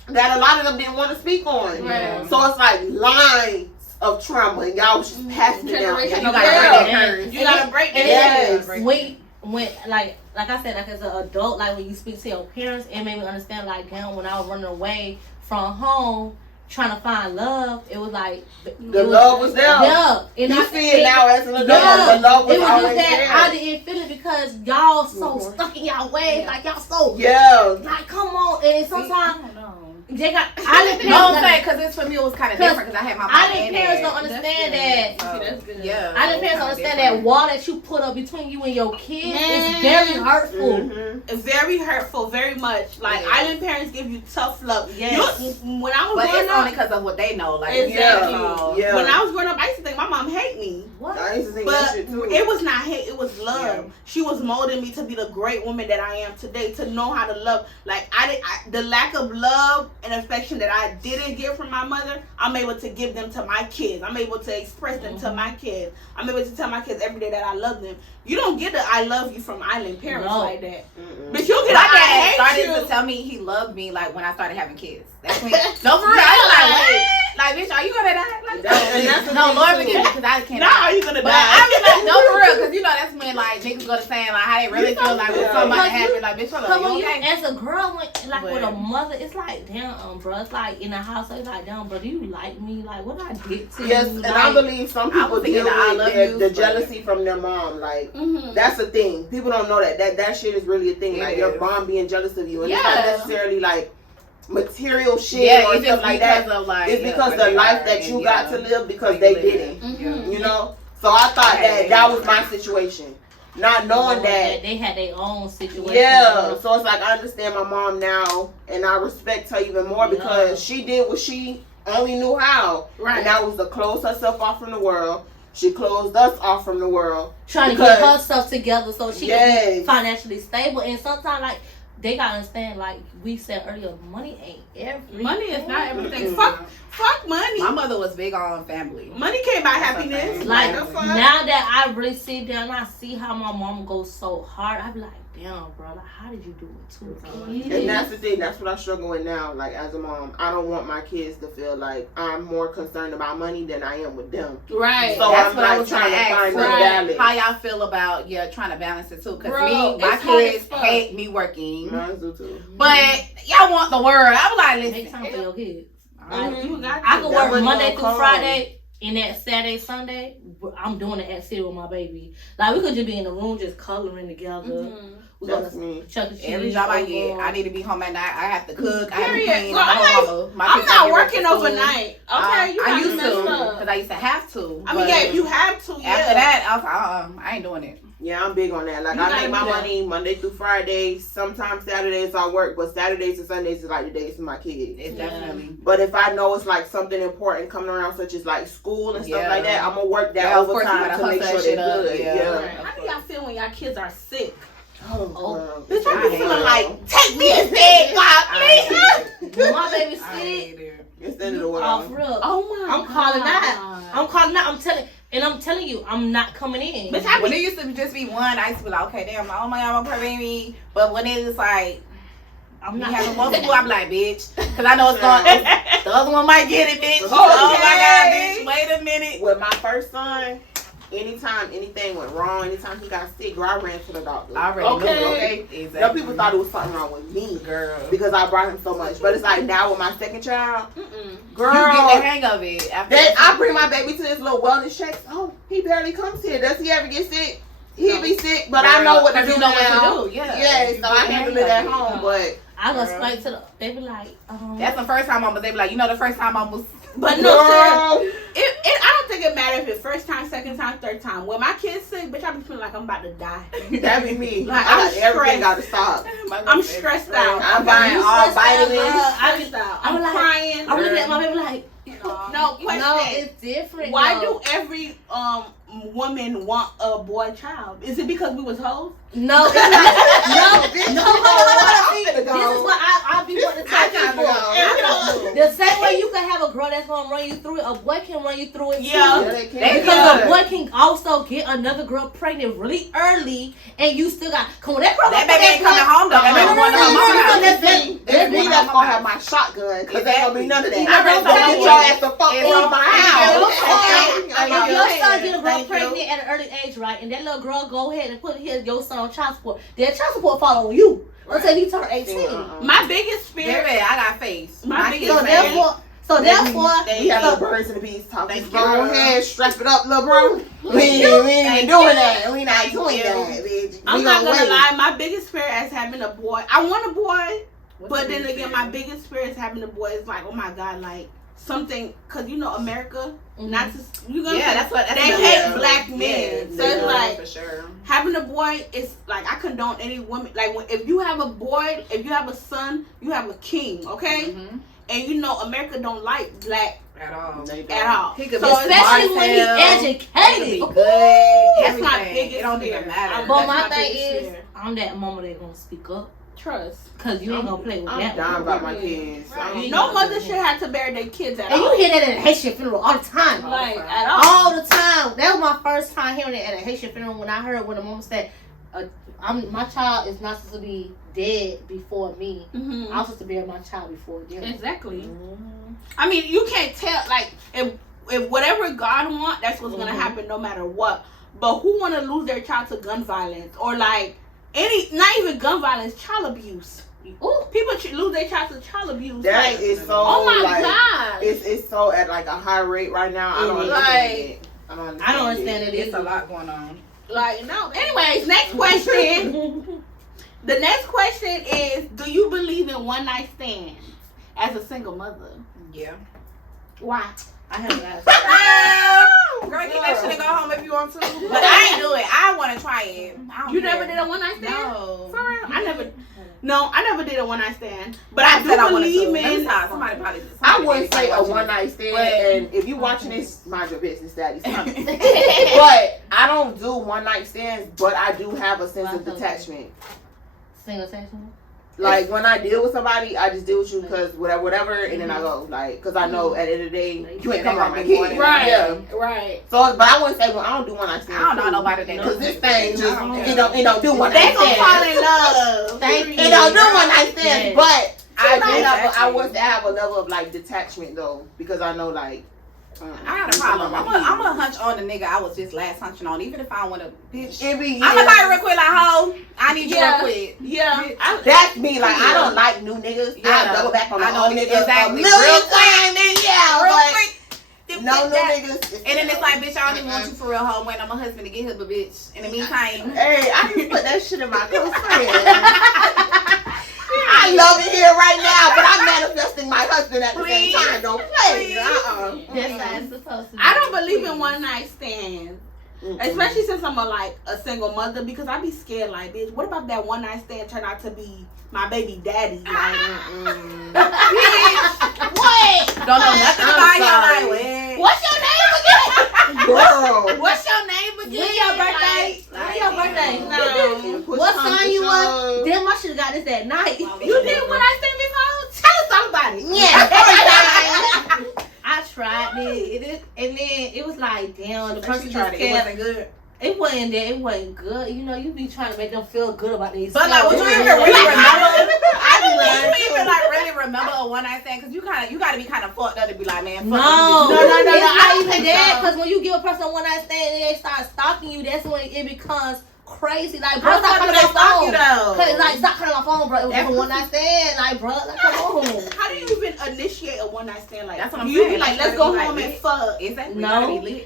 that a lot of them didn't want to speak on. Right. So it's like lines of trauma, and y'all was just passing it down. Generation And of you gotta girl. break that Yeah. curse. You gotta break And it. Yes. when like I said, like as an adult, like when you speak to your parents, it made me understand like, damn, when I was running away from home trying to find love, it was like The love was there. Yeah. And You I see it now as an adult. Yeah. The love was It was always just that there. I didn't feel it because y'all so Mhm. stuck in y'all ways, like y'all so Yeah. like come on, and sometimes I don't know. they got island No, I'm parents. saying because it's for me it was kind of different because I had my mom Island and parents dad. don't understand that. So, That's good. Yeah. Island parents don't understand that wall that you put up between you and your kids is very hurtful. Mhm. It's very hurtful, very much. Like, Yeah. island parents give you tough love. Yes. When I was But growing it's up, only because of what they know. Like, Exactly. so- Yeah. when I was growing up, I used to think my mom hate me. What? I used to think that But shit too. it was not hate, it was love. Yeah. She was molding me to be the great woman that I am today, to know how to love. Like, the lack of love and affection that I didn't get from my mother, I'm able to give them to my kids. I'm able to express them to my kids. I'm able to tell my kids every day that I love them. You don't get the I love you from island parents No. like that. Mm-mm. But you'll get My a I dad hate started you. to tell me he loved me like when I started having kids. That's when. No, for real. I was like, what? Like, bitch, are you gonna die? Like, And that's the no, thing, Lord too. forgive me because I can't. Now are you gonna But die? I was like, no, for real, because you know that's when like niggas go to saying like how they really feel like when Yeah. somebody Because happy. Like, bitch, hold Cause on, when you you, okay? as a girl, like with a But- mother, it's like, damn, bro. It's like in the house, it's like, damn, bro, do you like me? Like, what I did to Yes, you? and like, I believe some I people was thinking deal that I with love the you, but- jealousy from their mom. Like, Mhm. that's the thing. People don't know that. That shit is really a thing. It Like, your is. mom being jealous of you. And it's not Yeah. necessarily like material shit Yeah, or it's stuff just like because that. of like It's yeah, because where the they life are that you and, got yeah, to live because like they living. didn't. Mhm. You know? So I thought Yeah, that was my situation. Not knowing that. they had their own situation. Yeah, so it's like I understand my mom now, and I respect her even more Yeah. because she did what she only knew how, Right. and that was to close herself off from the world. She closed us off from the world. Trying to Because- get herself together so she can Yes. be financially stable. And sometimes, like, they gotta understand, like we said earlier, money ain't everything. Money is not everything. Mhm. Fuck money. My mother was big on family. Money can't buy That's happiness. okay. Like the fuck? now that I really sit down, I see how my mom goes so hard. I be like, damn, bro, like, how did you do it too? And that's the thing. That's what I struggle with now. Like as a mom, I don't want my kids to feel like I'm more concerned about money than I am with them. Right. So that's I'm what I like was trying to gonna find ask. the balance. How y'all feel about trying to balance it too? Because Bro, my it's hard kids as fuck. hate me working, Mine do too. but y'all want the world. I was like, Make listen, time for your kids. Like, you got I to. can That work money Monday gonna through come. Friday, and that Saturday, Sunday, I'm doing the activity with my baby. Like, we could just be in the room just coloring together. We go That's to me. Chuck E. Cheese. every job I get, I need to be home at night. I have to cook. I have to Period. clean. Well, My I'm kids gotta not get ready working for school. overnight. Okay, you I got used messed to up. because I used to have to. I mean, but yeah, if you have to, yeah. after that, I was like, I ain't doing it. Yeah, I'm big on that. Like You I gotta make my do that. money Monday through Friday. Sometimes Saturdays I work, but Saturdays and Sundays is like the days for my kids. It's Yeah. definitely. But if I know it's like something important coming around, such as like school and stuff Yeah. like that, I'm gonna work that Yeah, of course, you overtime gotta to make hustle sure that they're shit up. good. Yeah. Right. How do y'all feel when y'all kids are sick? Oh, girl. Bitch, I I be hate feeling it. like, take me instead, God, I please. When my baby I sick, hate it. It's the end of the oh, world. for real. Oh my I'm calling God. out. I'm calling out. I'm telling you, I'm not coming in. Bitch, I When be it used to just be one, I used to be like, okay, damn, oh my God, my poor baby. But when it's like, I'm we not having coming multiple, in. I'm like, bitch. Because I know it's going, the other one might get it, bitch. Okay. Oh my God, bitch, wait a minute. With my first son, anytime anything went wrong, anytime he got sick, girl, I ran to the doctor. I already Okay. knew Okay. it. Exactly. Some people thought it was something wrong with me Girl. because I brought him so much. But it's like now with my second child, girl, You get the hang of it. After that that I bring my baby to this little wellness checks. Oh, he barely comes here. Does he ever get sick? He No. be sick, but I know what to do you know now. what to do. Yeah. Yeah, You so I get the handle hang it at of home. But I go Girl. straight to the. They be like, That's the first time they be like, you know, the first time I was. But no, girl, I don't think it matters if it's first time, second time, third time. When my kids sick, bitch, I be feeling like I'm about to die. that be me. Like, I I'm got everything stressed. got to stop. I'm stressed out. I'm buying You all stressed out, vitamins. girl. Stressed out. I'm I'm like- crying. I'm looking at my baby like, No, question. no, it's different. Why though. do every woman want a boy child? Is it because we was hoes? No, it's not. No, Bitch, no, I'm finna This go. is what I be wanting to I tell gotta people. go. The same way you can have a girl that's gonna run you through it, a boy can run you through it Yeah. too. Yeah, they can. They Because Yeah. a boy can also get another girl pregnant really early, and you still got come on. That girl That gonna baby ain't coming home though. That baby No, going to no, her no, mama's no, house. no, That's me that's gonna have my shotgun because there ain't gonna be none of that. I read Don't get that your one. ass the fuck It's on my house. Thank you. If your son get a girl Thank you. pregnant at an early age, right, and that little girl go ahead and put your son on child support, then child support fall on you until he turn 18. My biggest fear. Baby, I got face. My biggest So fear. therefore, We got so the birds and the bees talking. Thank Just you. go ahead, strap it up, little bro. We ain't Thank doing you. that. We not Thank doing you. that, bitch. I'm We not gonna wait. lie. My biggest fear is having a boy. I want a boy, but then again, my biggest fear is having a boy. Is like, oh my god, like something, cause you know America. Not to you gonna Yeah, say, that's what they another- hate black Yeah, men. So they it's do, like for sure. having a boy is like I condone any woman. Like if you have a boy, if you have a son, you have a king. Okay, and you know America don't like black At all. at all. He could So be it's especially smart when as he hell. He educated. could be good. That's my Everything. biggest It don't fear. even matter. But That's my my thing biggest is, fear. I'm that mama that gonna speak up, Trust. cause you ain't gonna play with I'm that. dying one. about my kids. Right. No mother should have to bury their kids at And all. you hear that at a Haitian funeral all the time. Like at all. All the time. That was my first time hearing it at a Haitian funeral when I heard when the mama said, my child is not supposed to be dead before me. I'm supposed to bury my child before them. Exactly. I mean, you can't tell. Like if whatever God want, that's what's gonna happen, no matter what. But who want to lose their child to gun violence or like not even gun violence, child abuse? Ooh, people lose their child to child abuse. That like, is so. oh my like, god, it's so at like a high rate right now. I don't Like, understand it. I don't understand it. It's a lot going on. like no. Anyways, next question. The next question is: do you believe in one night stands as a single mother? Yeah. Why? I haven't asked. Girl, get that shit and go home if you want to. But I ain't do it. I want to try it. I don't You care. never did a one night stand? No. For real? I never did a one night stand. But I said I do wanted to. believe Let me in. stop. Somebody probably did. I wouldn't say a Somebody one night stand, But- and if you watching this, mind your business, daddy. But I don't do one night stands, but I do have a sense of detachment. Single section? Like when I deal with somebody, I just deal with you because whatever, and then I go because I know at the end of the day you ain't come around my kid, right? Yeah. Right. So, but I wouldn't say I don't do one night stands. I don't know nobody that because does this thing just it don't do one They night gonna fall stands. in love. Thank you. It don't do one night stands, Yes. but Exactly. I want to have a level of like detachment though because I know like. I got a problem. I'm gonna hunch on the nigga I was just last hunching on, even if I don't want to, bitch. It be, I'm gonna call you real quick, like, ho, I need you real quick. Yeah. That's me. Like I don't like new niggas. I double back on my old niggas exactly. a million times. Real quick. No new niggas. And then it's like, bitch, I don't even want you for real, ho. I'm waiting on my husband to get here, but bitch, in the meantime. Hey, I need to put that shit in my close friend. I love it here right now, but I'm manifesting my husband at the same time. Don't play. That's how it's supposed to be. I don't believe in one night stands. Especially since I'm a single mother, because I be scared like, bitch, what about that one night stand turn out to be my baby daddy? Like, bitch, what? Don't know nothing about your life. What's your name again? Girl. What's your name again? When your birthday? When your birthday? No. What sign you was? Damn, I should have got this that night. You did when I stand this home? Tell us all about it. Yeah. I tried it, and then it was like, damn, the person tried just it. It kept. wasn't good. It wasn't that. It wasn't good. You know, you be trying to make them feel good about these. But like, would you even really remember? I didn't even like really remember a one night stand because you gotta be kind of fucked up to be like, man, fuck No. you. It's not even that. Because when you give a person a one night stand and they start stalking you, that's when it becomes crazy. Like, bro, stop calling my phone. Cause like, stop calling my phone, bro. It was a one night stand. Like, bro, like, come on. How do you even initiate a one night stand like That's that? what I'm You saying. be like, let's go home and fuck. Exactly. No.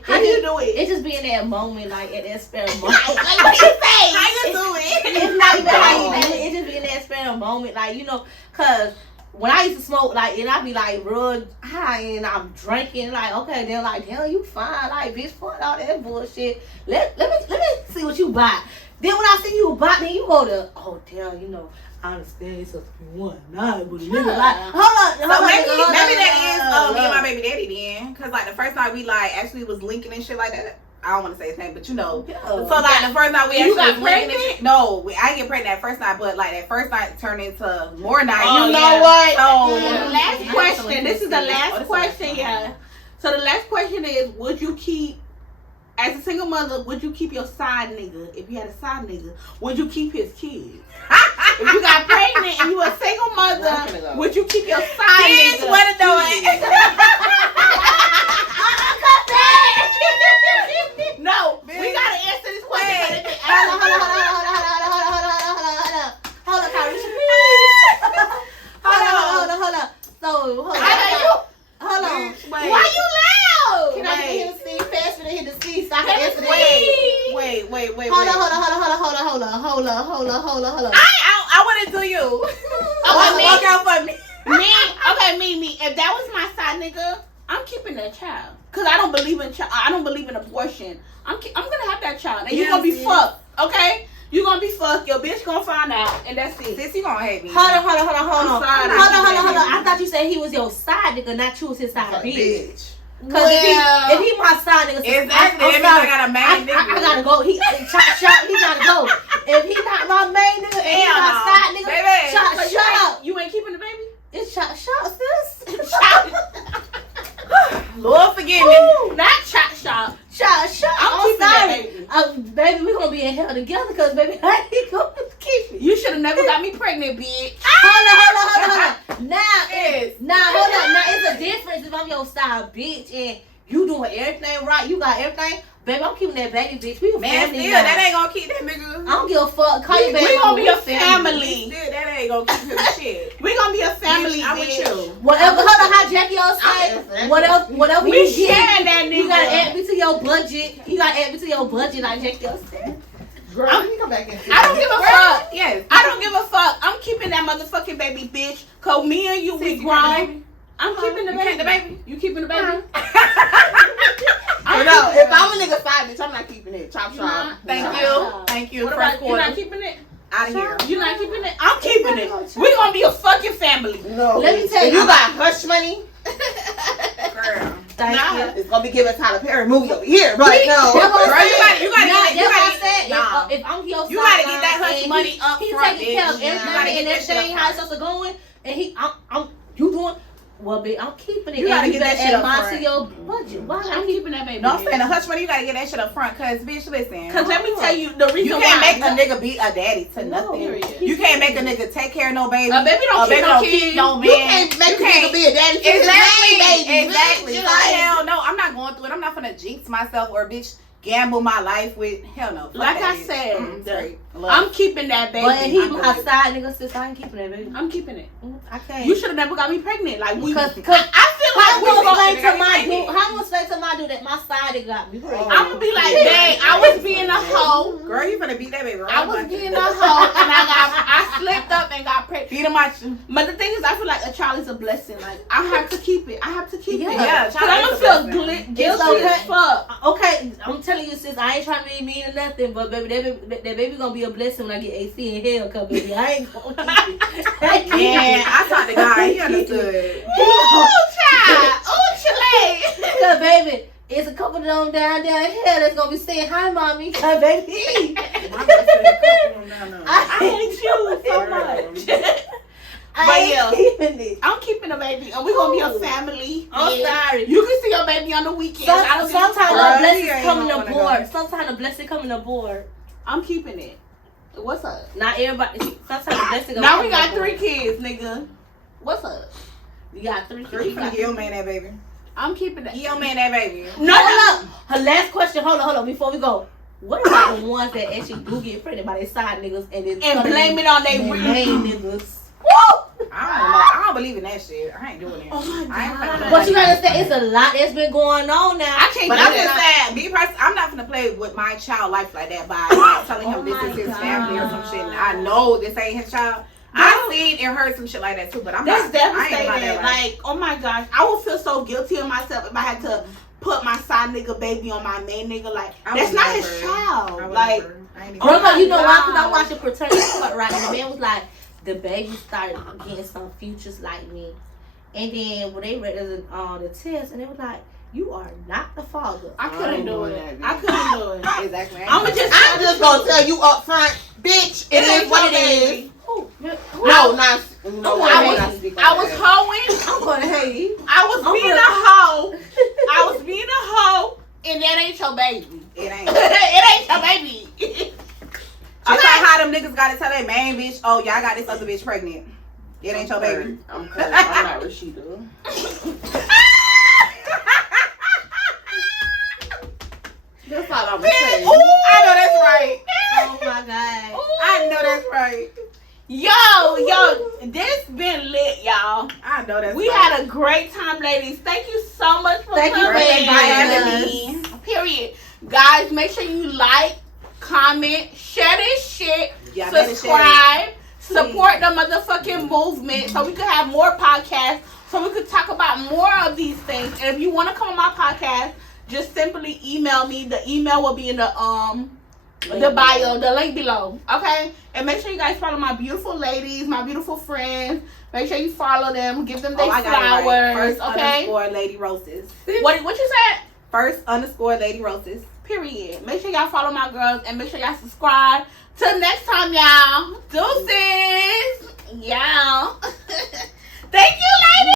How do you do it? It just be in that moment, like at that spare moment. Like, what do you say? How you do it? It's not even how you do it. It just be in that spare moment, like, you know, cause when I used to smoke, like, and I be like real high and I'm drinking, like, okay, they're like, damn, you fine, like, bitch, fuck all that bullshit. Let me see what you buy. Then when I see you buy, then you go to, oh damn, you know, I understand it's supposed to be one night, but the nigga like, hold So on, maybe that is me and my baby daddy then, cause like the first night we like actually was linking and shit like that. I don't want to say his name, but you know. Yeah. So like the first night we You actually got was linking and pregnant? shit. No, I didn't get pregnant that first night, but like that first night turned into more nights. Oh, you know yeah. what? So So the last question. This is the last question, yeah. So the last question is: would you keep, as a single mother, would you keep your side nigga? If you had a side nigga, would you keep his kids? If you got pregnant and you a single mother, would you keep your side Bitch, nigga? what to do it? No, we gotta answer this question. Hold on, Carisha, please. Hold on. So, hold on. Why you loud? Can I get him to see fast and hit the seat so I can answer that? Wait. Hold on. I want to do you. Walk out for me. Me. If that was my side nigga, I'm keeping that child. Cause I don't believe in abortion. I'm gonna have that child, and you're gonna be fucked. Okay, you're gonna be fucked. Your bitch gonna find out, and that's it. Sis, you gonna hate me. Hold on. I'm sorry, I thought you said he was your side nigga, not you was his side bitch. Cause if he my side nigga, Exactly. I'm That means I got a main nigga. I gotta go. He chop. He gotta go. If he not my main nigga, and he Hell my no. side nigga, Baby. chop. You ain't keeping the baby? It's chop, sis. Lord forgive me. Ooh. Not chop shop. Chop. I'm keeping that sorry. baby. Baby, we gonna be in hell together, cause baby, I ain't gonna keep it. You should have never got me pregnant, bitch. Hold on. Now, Yes. hold on. Now, it's a difference if I'm your side bitch and you doing everything right. You got everything. Baby, I'm keeping that baby, bitch. We a Man, family still, now. that ain't gonna keep that nigga. I don't give a fuck. Call your baby. We gonna be a Still, family. that ain't gonna keep him shit. We gonna be a family, I'm with bitch. you. Whatever, hold on, how Jackie else say, whatever We you get, sharing that nigga. you gotta add me to your budget. You gotta add me to your budget like Jackie else said. Girl, let me come back and see. I don't give a fuck. Yes. I don't give a fuck. I'm keeping that motherfucking baby, bitch. Cause me and you, we grown. I'm keeping the baby. You keeping the baby? No, if I'm a nigga side bitch, I'm not keeping it. Chop shop. Thank you. What First about you? Not quarter. keeping it? Out of here. You not keeping it? I'm keeping it. We gonna be a fucking family. No. Let me tell if you. you got hush money, Girl. Thank you. it's gonna be giving Tyler Perry movie over here. But no. Girl, you gotta If I'm your You gotta side get that hush and money up He front, taking care of bitch. You gotta everything and get that shit everything, up how it's front. supposed to going, and you doing. Well, bitch, I'm keeping it. You gotta get that shit up to front. your budget. Why I'm keeping that baby. No, I'm saying the hush money, you gotta get that shit up front, cause bitch, listen. Cause let me tell you the reason You can't why. make a nigga be a daddy to nothing. Period. You can't make a nigga take care of no baby. A baby don't keep no kids. No man. You can't make a nigga be a daddy to his main baby. Exactly. Bitch. So hell no, I'm not going through it. I'm not gonna jinx myself or bitch gamble my life with hell no. Fuck Like that I bitch. said, Straight. I'm keeping that baby. But he I'm my good. side nigga, sis. I ain't keeping that baby. I'm keeping it. I can't. You should have never got me pregnant. Like we. Cause I feel like how we I'm gonna gonna. explain to my dude? How I'm gonna explain to my dude that my side nigga got me pregnant? I'm gonna be like, dang, I was being a hoe. Girl, you finna beat that baby right? I was being a hoe, and I slipped up and got pregnant. Beat him out. But the thing is, I feel like a child is a blessing. Like I have to keep it. I have to keep it. Yeah, Cause I'm gonna feel guilty okay. as fuck. Okay, I'm telling you, sis, I ain't trying to be mean or nothing, but baby, that baby gonna be a blessing when I get AC in hell, cause baby, I ain't gonna keep it. Yeah, I talked to God. He understood. Ooh, child. Ooh, Chile. Cause baby, it's a couple of them down here that's gonna be saying hi, mommy. Cause baby, I hate you so much. I ain't yeah. keeping it. I'm keeping a baby, and we're gonna be a family. I'm Yeah. sorry. You can see your baby on the weekends. I don't give a Sometimes fuck. the Girl, he blessings ain't coming gonna wanna aboard. go. Sometimes the blessing coming aboard. I'm keeping it. What's up? Not everybody. Sometimes the blessing. Now we got 3 kids, nigga. What's up? You got 3 Girl, you kids. finna give your man that baby. I'm keeping that. Give your man that baby. No, Hold up. Her last question. Hold on. Before we go, what about the ones that actually do get pregnant by their side niggas and then and blame it on their they main niggas? Woo! I don't know. I don't believe in that shit. I ain't doing it. Oh my I ain't God. finna- But you understand, it's a lot that's been going on now. I can't But do I'm that. just saying, me personally, I'm not gonna play with my child life like that by like, telling him Oh this my is his God. family or some shit. And I know this ain't his child. I've seen and heard some shit like that too, but I'm That's not. I ain't about devastating. that right. Like, oh my gosh, I would feel so guilty of myself if I had to put my side nigga baby on my main nigga. Like, I that's would not never. his child. I would Like, never. I ain't even- Oh my You know why? Because God. I watched a paternity court, right? And the man was like, the baby started getting some features like me. And then when they read the test, and they was like, you are not the father. I couldn't ain't do doing it. that, I couldn't do it. Exactly. I'm just gonna tell you up front, bitch. It is what it is. Who? No, not. No, I was hoeing. I'm going to hate you. I was being a hoe. I was being a hoe, and that ain't your baby. It ain't. It ain't your baby. Just like how them niggas gotta tell their main bitch, oh, y'all got this other bitch pregnant. It ain't your baby. I'm not Rashida. That's all I'm saying. I know that's right. Oh my God. I know that's right. Yo, this been lit, y'all. I know that's We right. had a great time, ladies. Thank you so much for Thank you coming. for inviting us. me. Period. Guys, make sure you like, comment, share this shit, Y'all better share subscribe, support the motherfucking movement so we could have more podcasts, so we could talk about more of these things. And if you want to come on my podcast, just simply email me. The email will be in the bio, the link below. Okay? And make sure you guys follow my beautiful ladies, my beautiful friends. Make sure you follow them, give them their I got it right. flowers. First Okay? _Lady Roses. What you said? First _Lady Roses. Period. Make sure y'all follow my girls and make sure y'all subscribe. Till next time, y'all. Deuces.